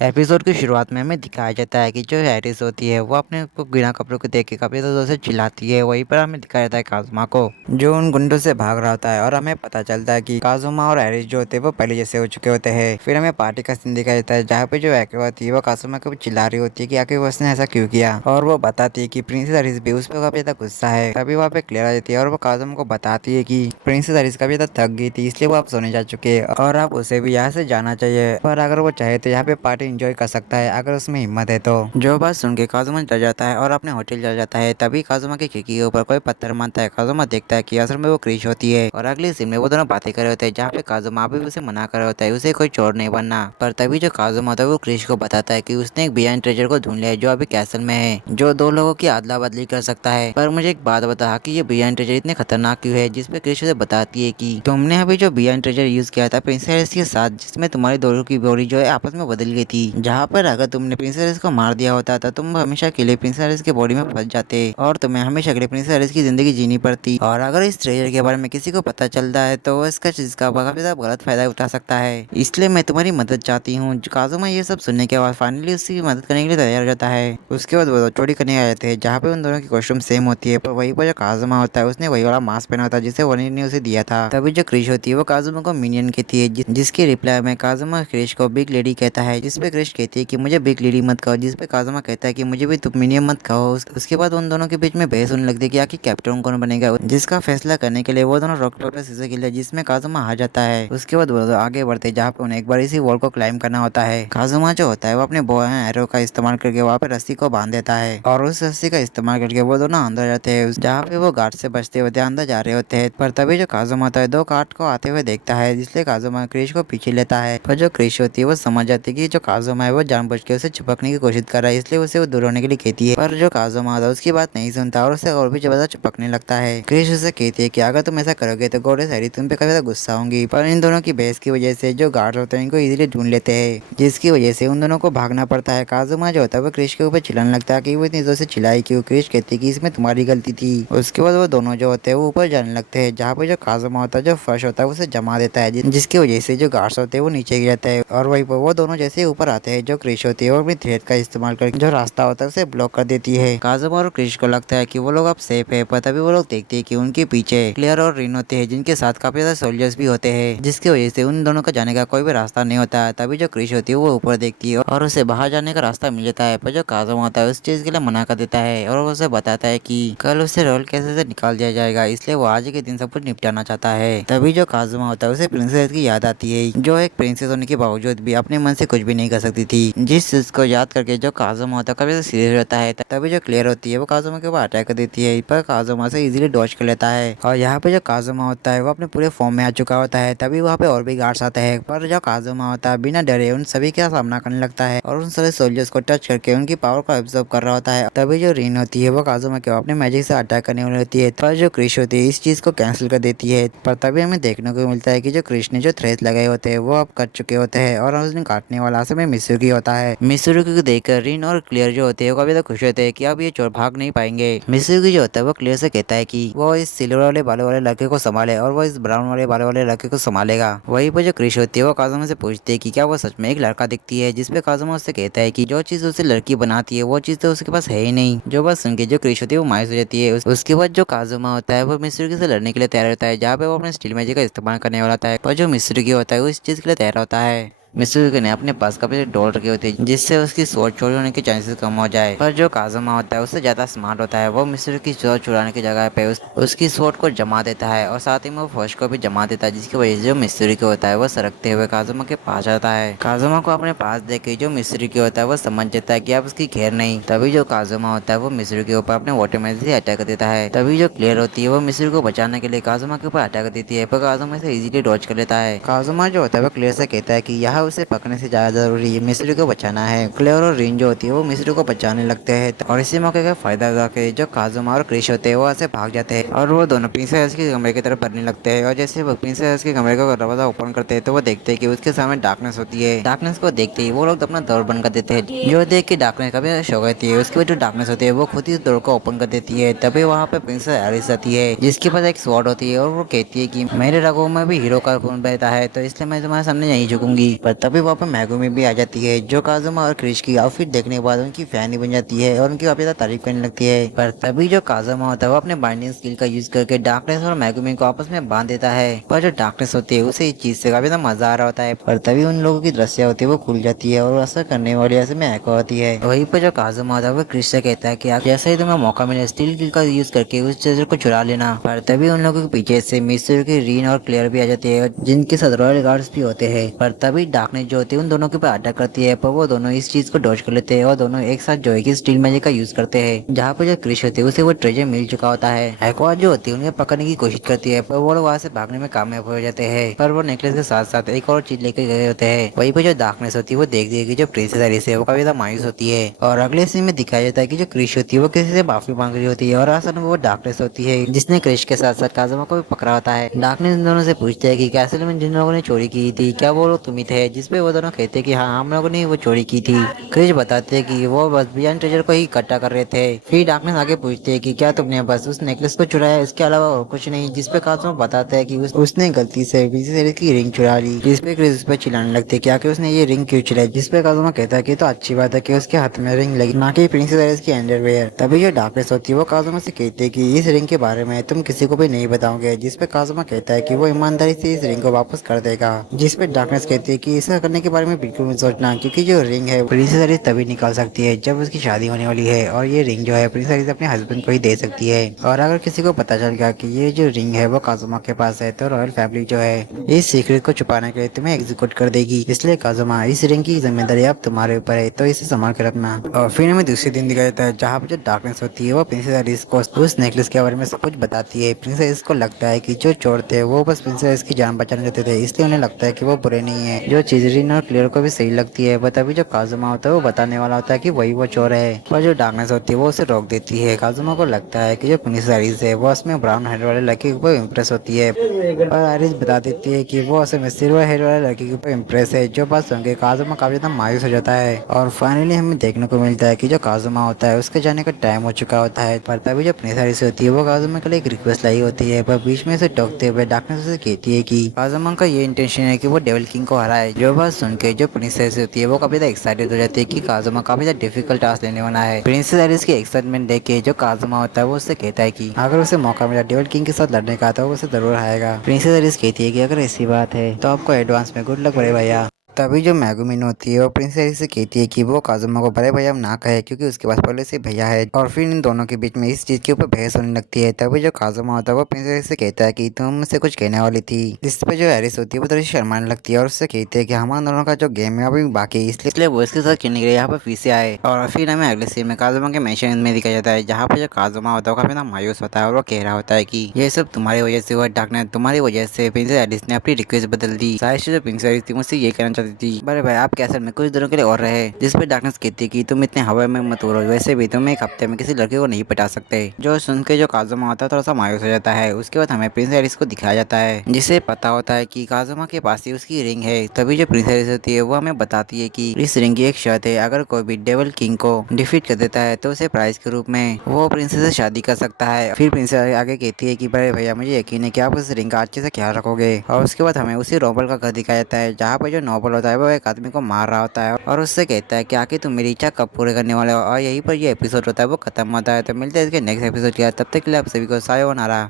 Episode की शुरुआत में हमें दिखाया जाता है कि जो हैरिस होती है वो अपने को बिना कपड़ों को देख के काफी जोर से चिल्लाती है। वहीं पर हमें दिखाया जाता है काजुमा को जो उन गुंडों से भाग रहा होता है और हमें पता चलता है कि काजुमा और हैरिस जो होते हैं वो पहले जैसे हो चुके होते हैं। फिर हमें पार्टी का सीन दिखाया जाता है जहाँ पे जो एक्वा होती है वो काजुमा को चिल्ला रही होती है कि आखिर उसने ऐसा क्यों किया, और वो बताती है कि प्रिंसेस हैरिस भी उस पर काफी ज्यादा गुस्सा है। तभी वहाँ पे क्लियर आ जाती है और वो काजुमा को बताती है कि प्रिंसेस हैरिस काफी ज्यादा थक गई थी इसलिए वो आप सोने जा चुके हैं और आप उसे भी यहाँ से जाना चाहिए, और अगर वो चाहे तो यहाँ पे पार्टी एंजॉय कर सकता है अगर उसमें हिम्मत है तो। जो बात सुन के काजुमा डर जाता है और अपने होटल चला जाता है। तभी काजुमा की खिड़की के ऊपर कोई पत्थर मारता है। काजुमा देखता है कि असल में वो क्रिश होती है और अगले सीन में वो दोनों बातें कर रहे होते हैं जहाँ पे काजुमा भी उसे मना कर रहा होता है उसे कोई चोर नहीं बनना। पर तभी जो काजुमा होता है वो क्रिश को बताता है कि उसने एक बियॉन्ड ट्रेजर को ढूंढ लिया है जो अभी कैसल में है, जो दो लोगों की अदला बदली कर सकता है। पर मुझे एक बात बता कि ये बियॉन्ड ट्रेजर इतने खतरनाक क्यों है, जिसपे क्रिश उसे बताती है कि तुमने अभी जो बियॉन्ड ट्रेजर यूज किया था प्रिंसेस के साथ जिसमें तुम्हारी दोनों की बॉडी जो है आपस में बदल गई थी, जहाँ पर अगर तुमने प्रिंसेस को मार दिया होता तो तुम हमेशा के लिए प्रिंसेस के बॉडी में फंस जाते और तुम्हें हमेशा के लिए प्रिंसेस की जिंदगी जीनी पड़ती। और अगर इस ट्रेजर के बारे में किसी को पता चलता है तो वो इसका चीज का काफी ज्यादा गलत फायदा उठा सकता है, इसलिए मैं तुम्हारी मदद चाहती हूँ। काजुमा ये सब सुनने के बाद फाइनली उसकी मदद करने के लिए तैयार हो जाता है। उसके बाद वो चोरी करने आ जाते हैं जहाँ पे उन दोनों की कॉस्ट्यूम सेम होती है, पर वही पर जो काजुमा होता है उसने वही वाला मास्क पहना होता है जिसे वनी ने उसे दिया था। तभी जो क्रिश होती है वो काजुमा को मिनियन कहती है जिसकी रिप्लाई में काजुमा क्रिश को बिग लेडी कहता है, जिसपे क्रिश कहती है कि मुझे बिग लेडी मत कहो, जिसपे काजुमा कहता है कि मुझे भी तुम मिनियन मत कहो। उसके बाद उन दोनों के बीच में बहस होने लगती है कि आखिर कैप्टन कौन बनेगा, जिसका फैसला करने के लिए वो दोनों रॉक पेपर सीजर खेलते हैं जिसमें काजुमा हार जाता है। उसके बाद वो आगे बढ़ते जहाँ पे उन्हें एक बार इसी वॉल को क्लाइम करना होता है। काजुमा जो होता है वो अपने बो एरो का इस्तेमाल करके वहाँ पे रस्सी को बांध देता है और उस रस्सी का इस्तेमाल करके वो दोनों अंदर जाते हैं जहाँ पे वो गार्ड से बचते हुए अंदर जा रहे होते हैं। पर तभी जो काजुमा होता है दो गार्ड को आते हुए देखता है, इसलिए काजुमा क्रिश को पीछे लेता है। पर जो क्रिश होती है वो समझ जाती है कि जो काजुमा है वो जानबूझ के उसे चिपकने की कोशिश कर रहा है, इसलिए उसे वो दूर होने के लिए कहती है। पर जो काजुमा होता है उसकी बात नहीं सुनता और उसे और भी ज्यादा चिपकने लगता है। क्रिश उसे कहती है कि अगर तुम ऐसा करोगे तो गॉडेस हैरी तुम पे काफी ज्यादा गुस्सा होंगी। पर इन दोनों की बहस की वजह से जो गार्ड होते हैं इनको इजीली ढूंढ लेते हैं, जिसकी वजह से उन दोनों को भागना पड़ता है। काजुमा जो होता है वो क्रिश के ऊपर चिल्लाने लगता है कि वो इतनी जोर से चिल्लाई क्यों। क्रिश कहती है कि इसमें तुम्हारी गलती थी। उसके बाद वो दोनों जो होते हैं वो ऊपर जाने लगते हैं जहाँ पे जो काजुमा होता है जो फर्श होता है उसे जमा देता है, जिसकी वजह से जो गार्ड्स होते हैं वो नीचे गिर जाते हैं। और वहीं पर वो दोनों जैसे ऊपर आते हैं जो क्रिश होती है वो अपनी थ्रेड का इस्तेमाल करके जो रास्ता होता है उसे ब्लॉक कर देती है। काजुमा और क्रिश को लगता है कि वो लोग अब सेफ है, पर तभी वो लोग देखते हैं कि उनके पीछे क्लियर और रिन होते हैं जिनके साथ काफी ज्यादा सोल्जर्स भी होते हैं, जिसकी वजह से उन दोनों का जाने का कोई भी रास्ता नहीं होता है। तभी जो क्रिश होती है वो ऊपर देखती है और उसे बाहर जाने का रास्ता मिल जाता है, पर जो काजुमा होता है उस चीज के लिए मना कर देता है और वो उसे बताता है कि कल उसे रोल कैसे से निकाल दिया जाएगा, इसलिए वो आज के दिन सब कुछ निपटाना चाहता है। तभी जो काजुमा होता है उसे प्रिंसेस की याद आती है जो एक प्रिंसेस होने के बावजूद भी अपने मन से कुछ भी नहीं कर सकती थी, जिस चीज को याद करके जो काजुमा होता है कभी सीरियस रहता है। तभी जो क्लियर होती है वो काजुमा के ऊपर अटैक कर देती है, पर काजुमा से इजीली डॉज कर लेता है। और यहाँ पे जो काजुमा होता है वो अपने पूरे फॉर्म में आ चुका होता है। तभी वहाँ पे और भी गार्ड्स आते हैं, पर जो काजुमा होता है बिना डरे उन सभी का सामना करने लगता है और उन सारे सोल्जर्स को टच करके उनकी पावर को एब्जॉर्ब कर रहा होता है। तभी जो रिन होती है वो काजुमा के अपने मैजिक से अटैक करने वाली होती है, पर जो क्रिश होती है इस चीज को कैंसिल कर देती है। पर तभी हमें देखने को मिलता है कि जो क्रिश ने जो थ्रेड लगाए होते हैं वो अब कट चुके होते हैं और उसने काटने वाला समय मिसुरुगी होता है। मिसुरुगी को देखकर रिन और क्लियर जो होते हैं वो काफी ज्यादा खुश होते हैं कि अब ये चोर भाग नहीं पाएंगे। मिसुरुगी जो होता है वो क्लियर से कहता है कि वो इस सिल्वर वाले बालों वाले लड़के को संभाले और वो इस ब्राउन वाले बालों वाले लड़के को संभालेगा। वहीं पर जो क्रिश होती है वो काजुमा से पूछती है कि क्या वो सच में एक लड़का दिखती है, जिसपे काजुमा उससे कहता है कि जो चीज उसे लड़की बनाती है वो चीज तो उसके पास है ही नहीं। जो बात सुन के जो क्रिश होती है वो मायूस हो जाती है। उसके बाद जो काजुमा होता है वो मिसुरुगी से लड़ने के लिए तैयार होता है जहाँ पे वो अपने स्टील मैजिक का इस्तेमाल करने वाला होता है, पर जो मिसुरुगी होता है वो इस चीज के लिए तैयार होता है। मिसुरुगी ने अपने पास काफी डॉल रखे होते हैं जिससे उसकी सोच चोरी होने के चांसेस कम हो जाए, पर जो काजुमा होता है उससे ज्यादा स्मार्ट होता है। वो मिसुरुगी की सोच चुराने की जगह पे उसकी सोच को जमा देता है और साथ ही में वो फर्श को भी जमा देता है, जिसकी वजह से जो मिसुरुगी होता है वो सरकते हुए काजुमा के पास आता है। काजुमा को अपने पास देख के जो मिसुरुगी होता है वो समझ जाता है कि अब उसकी खैर नहीं। तभी जो काजुमा होता है वो मिसुरुगी के ऊपर अपने वाटर मैजिक से अटैक कर देता है। तभी जो क्लियर होती है वो मिसुरुगी को बचाने के लिए काजुमा के ऊपर अटैक कर देती है, पर काजुमा इसे इजीली डॉज कर लेता है। काजुमा जो होता है वो क्लियर से कहता है कि यह उसे पकड़ने से जरूरी है, मिस्री को बचाना है। क्लेयर और रिन जो होती है वो मिस्री को बचाने लगते हैं और इसी मौके का फायदा उठा के जो काजुमा और क्रिश होते हैं वो ऐसे भाग जाते हैं और वो दोनों प्रिंसेस के कमरे की तरफ बढ़ने लगते हैं। और जैसे वो प्रिंसेस के कमरे का दरवाजा ओपन करते हैं तो वो देखते हैं कि उसके सामने डार्कनेस होती है। डार्कनेस को देखते ही वो लोग अपना दौर बंद कर देते हैं। जो देख के डार्कनेस कभी शो गई थी उसके बाद जो डार्कनेस होती है वो खुद ही दौर को ओपन कर देती है। तभी वहाँ पे प्रिंसेस एलिस आती है जिसके पास एक स्वॉर्ड होती है और वो कहती है कि मेरे रगों में भी हीरो का खून बहता है, तो इसलिए मैं तुम्हारे सामने नहीं झुकूंगी। पर तभी वहाँ पर मैगुमी भी आ जाती है, जो काजुमा और क्रिश की आउटफिट देखने के बाद उनकी फैन ही बन जाती है और उनकी काफी ज्यादा तारीफ करने लगती है। पर तभी जो काजुमा होता है वो अपने बाइंडिंग स्किल का यूज करके डार्कनेस और मैगुमी को आपस में बांध देता है। पर जो डार्कनेस होती है उसे इस चीज से काफी ज्यादा मजा आ रहा होता है। पर तभी उन लोगों की दृश्य होती है वो खुल जाती है और असर करने वाली ऐसे में एको होती है। वहीं पर जो काजुमा होता है वो क्रिश से कहता है कि आप जैसे ही तुम्हें मौका मिले स्टील किल का यूज करके उस ट्रेजर को चुरा लेना। पर तभी उन लोगों के पीछे से मिस्र की रीन और क्लियर भी आ जाती है, जिनके साथ रॉयल गार्ड्स भी होते हैं। पर तभी डार्कनेस जो होती है उन दोनों के ऊपर अटैक करती है, पर वो दोनों इस चीज को डॉज कर लेते हैं और दोनों एक साथ जो है कि स्टील मैजिक का यूज करते हैं। जहाँ पर जो क्रिश होती है उसे वो ट्रेजर मिल चुका होता है। एक्वा जो होती है उन्हें पकड़ने की कोशिश करती है, पर वो लोग वहाँ से भागने में कामयाब हो जाते हैं। पर वो नेकलेस के साथ साथ एक और चीज लेके गए होते हैं। वहीं पर जो डार्कनेस होती है वो देख देगी जो प्रिंसेस एलिस है वो काफी ज्यादा मायूस होती है। और अगले सीन में दिखाया जाता है कि जो क्रिश होती है वो किसी से माफी मांग रही होती है और असल में वो डार्कनेस होती है जिसने क्रिश के साथ साथ काजुमा को भी पकड़ा होता है। डार्कनेस इन दोनों से पूछते हैं कि कैसल में जिन लोगों ने चोरी की थी क्या वो लोग तुम ही थे, जिसपे वो दोनों कहते हैं कि हाँ हम लोगों ने वो चोरी की थी। क्रिश बताते हैं कि वो बस बियॉन्ड ट्रेजर को ही इकट्ठा कर रहे थे। फिर डार्कनेस आगे पूछते हैं कि क्या तुमने बस उस नेकलेस को चुराया, इसके अलावा और कुछ नहीं, जिसपे काजुमा बताता है कि उसने गलती से प्रिंसेस एलिस की रिंग चुरा ली। जिसपे क्रिश उस पर चिल्लाने लगते हैं कि आखिर उसने ये रिंग क्यों चुराई, जिसपे काजुमा कहता है कि तो अच्छी बात है कि उसके हाथ में रिंग लगी, ना कि प्रिंसेस एलिस की अंडरवेयर। तभी जो डार्कनेस होती है वो काजुमा से कहती है कि इस रिंग के बारे में तुम किसी को भी नहीं बताओगे, जिसपे काजुमा कहता है कि वो ईमानदारी से इस रिंग को वापस कर देगा। जिसपे डार्कनेस कहती है कि ऐसा करने के बारे में बिल्कुल मत सोचना, क्योंकि जो रिंग है प्रिंसेस एलिस तभी निकाल सकती है जब उसकी शादी होने वाली है, और ये रिंग जो है प्रिंसेस एलिस अपने हस्बैंड को ही दे सकती है। और अगर किसी को पता चल गया कि ये जो रिंग है वो काजुमा के पास है तो रॉयल फैमिली जो है इस सीक्रेट को छुपाने के लिए तुम्हें एग्जीक्यूट कर देगी। इसलिए काजुमा इस रिंग की जिम्मेदारी अब तुम्हारे ऊपर है, तो इसे संभाल कर रखना। और फिर हमें दूसरे दिन दिखाया जाता है जहाँ पर जो डार्कनेस होती है वो प्रिंसेस एलिस को उस नेकलेस के बारे में सब कुछ बताती है। प्रिंसेस एलिस को लगता है कि जो चोर थे वो बस प्रिंसेस एलिस की जान बचाना चाहते थे, इसलिए उन्हें लगता है कि वो बुरे नहीं है। जो चीज रिन और क्लियर को भी सही लगती है, बट अभी जो काजुमा होता है वो बताने वाला होता है कि वही वो चोर है। पर जो डार्कनेस होती है वो उसे रोक देती है। काजुमा को लगता है कि जो प्रिंसेस एलिस है वो उसमें ब्राउन हेयर वाले लड़के के ऊपर इम्प्रेस होती है, पर आरिस बता देती है कि वो असल में सिल्वर हेयर वाले लड़के के ऊपर इम्प्रेस है। जो बात सुनकर काजुमा काफी ज्यादा मायूस हो जाता है। और फाइनली हमें देखने को मिलता है कि जो काजुमा होता है उसके जाने का टाइम हो चुका होता है। पर तभी जो प्रिंसेस एलिस होती है वो काजुमा के लिए एक रिक्वेस्ट लाई होती है, पर बीच में से टोकते हुए डार्कनेस उसे कहती है कि काजुमा का ये इंटेंशन है कि वो डेविल किंग को हराए। जो बात सुन के जो प्रिंसेस होती है वो काफी ज्यादा एक्साइटेड हो जाती है कि काजुमा काफी ज्यादा डिफिकल्ट टास्क लेने वाला है। प्रिंसेस एलिस की एक्साइटमेंट देख के जो काजुमा होता है वो उससे कहता है कि अगर उसे मौका मिला डेविल किंग के साथ लड़ने का तो वो उसे जरूर आएगा। प्रिंसेस एलिस कहती है कि अगर ऐसी बात है तो आपको एडवांस में गुड लक बड़े भैया। तभी जो मैगुमिन होती है वो प्रिंसेस एलिस से कहती है कि वो काजुमा को बड़े भैया ना कहे, क्योंकि उसके पास पहले से भैया है। और फिर इन दोनों के बीच में इस चीज के ऊपर बहस होने लगती है। तभी जो काजुमा होता है वो प्रिंसेस एलिस से कहता है कि तुम मुझसे कुछ कहने वाली थी। जिस पे जो एलिस होती है वो थोड़ी शर्माने लगती है और उससे कहती है कि हमारे दोनों का जो गेम है अभी बाकी है, इसलिए वो इसके साथ खेलने के लिए यहाँ पर फिर से आए। और फिर हमें अगले सीन में काजुमा के मेंशन में दिखाया जाता है, जहाँ पर जो काजुमा होता है वो काफी ना मायूस होता है और वो कह रहा होता है कि ये सब तुम्हारी वजह से हुआ डार्कनेस, तुम्हारी वजह से प्रिंसेस एलिस ने अपनी रिक्वेस्ट बदल दी। शायद से जो प्रिंसेस एलिस थी मुझसे ये कहना चाहती थी बड़े भाई आप कैसल में कुछ दिनों के लिए और रहे। जिस पे डार्कनेस कहती है कि तुम इतने हवा में मत उड़ो, वैसे भी तुम एक हफ्ते में किसी लड़के को नहीं पटा सकते। जो सुन के जो काजुमा होता है थोड़ा सा मायूस हो जाता है। उसके बाद हमें प्रिंसेस एलिस को दिखाया जाता है, जिसे पता होता है कि काजुमा के पास ही उसकी रिंग है। तभी जो प्रिंसेस एलिस होती है वो हमें बताती है कि इस रिंग की एक शर्त है, अगर कोई भी डेविल किंग को डिफीट कर देता है तो उसे प्राइज के रूप में वो प्रिंसेस से शादी कर सकता है। फिर प्रिंसेस आगे कहती है कि बड़े भैया मुझे यकीन है कि आप उस रिंग का अच्छे से ख्याल रखोगे। और उसके बाद हमें उसी नोबल का घर दिखाया जाता है, जहाँ पर जो नोबल होता है वो एक आदमी को मार रहा होता है और उससे कहता है कि आखिर तुम मेरी इच्छा कब पूरे करने वाले हो। और यहीं पर ये एपिसोड होता है वो खत्म होता है। तो मिलते हैं इसके नेक्स्ट एपिसोड के, तब तक के लिए आप सभी को सायोनारा।